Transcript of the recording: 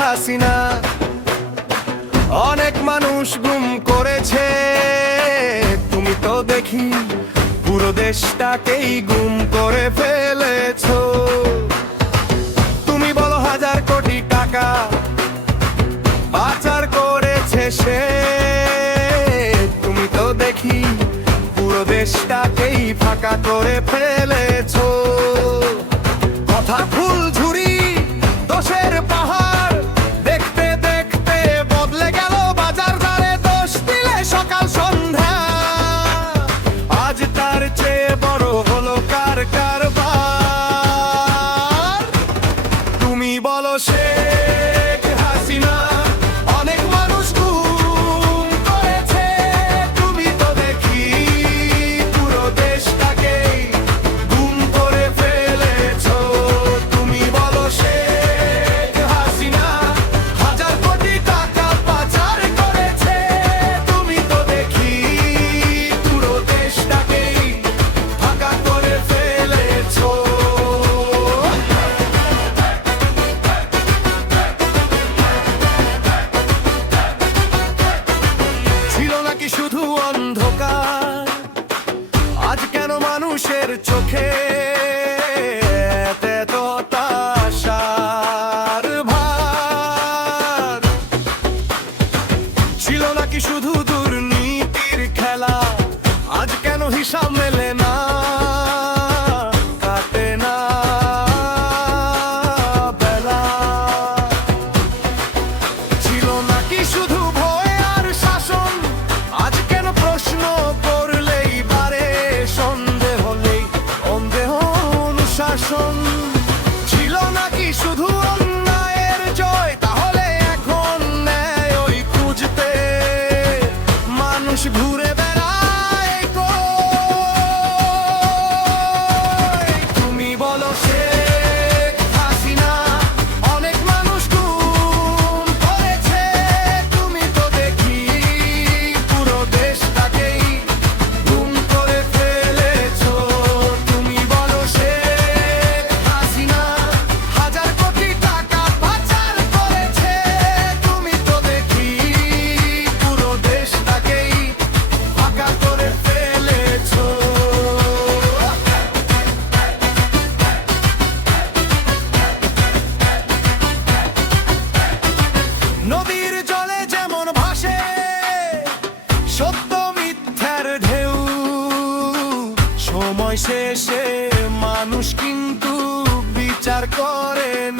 হাসিনা। অনেক মানুষ গুম করেছে, তুমি তো দেখি পুরো দেশটাকেই গুম করে ফেলেছো। তুমি বলো হাজার কোটি টাকা পাচার করেছে সে, তুমি তো দেখি পুরো দেশটাকেই ফাঁকা করে ফেলেছো। কথা ফুল ঝুরি দোষের পাহাড়, দেখতে দেখতে বদলে গেল বাজার দরে। দোষ দিলে সকাল সন্ধ্যা, আজ তার চেয়ে বড় হলো কার কারবার। তুমি বলো শেখ হাসিনা, অনেক মানুষ গুম করেছে, তুমি তো দেখি পুরো দেশটাকেই গুম করে ফেলেছো। তুমি বলো শেখ হাসিনা, হাজার কোটি টাকা পাচার করেছে, তুমি তো দেখি পুরো দেশটাকেই ফাঁকা করে ফেলেছো। ছিল নাকি শুধু অন্ধকার, আজ কেন মানুষের চোখে এত হতাশার ভার? ছিল নাকি শুধু দুর্নীতির খেলা, আজ কেন হিসাব মেলে না, কাটে না বেলা? ছিল নাকি শুধু ভয় আর শাসন, আজ কেন প্রশ্ন করলেই বারে সন্দেহ হলেই সন্দেহ অনুশাসন? ছিল নাকি শুধু অন্যায়ের জয়, তাহলে এখন ন্যায় ওই খুঁজতে মানুষ ঘুরে বেড়ায় কই? তুমি বলো শেখ হাসিনা, অনেক মানুষ গুম করেছে, তুমি তো দেখি পুরো দেশটাকেই গুম করে ফেলেছো। তুমি বলো শেখ হাসিনা, হাজার কোটি টাকা পাচার করেছে, তুমি তো দেখি পুরো দেশটাকেই ফাঁকা করে ফেলেছো। নদীর জলে যেমন ভাসে সত্য মিথ্যার ঢেউ, সময় শেষে মানুষ কিন্তু বিচার করেন